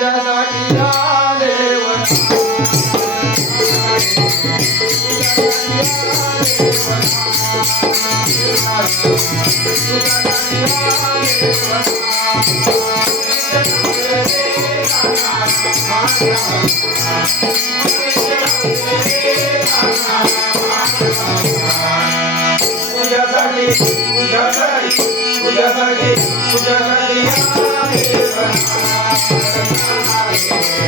तुझ्यासाठी आले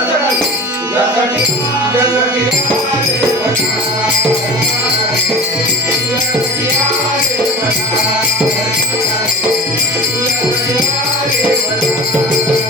तुझ्याकडे तुझ्याकडे देवाकडे परमाराय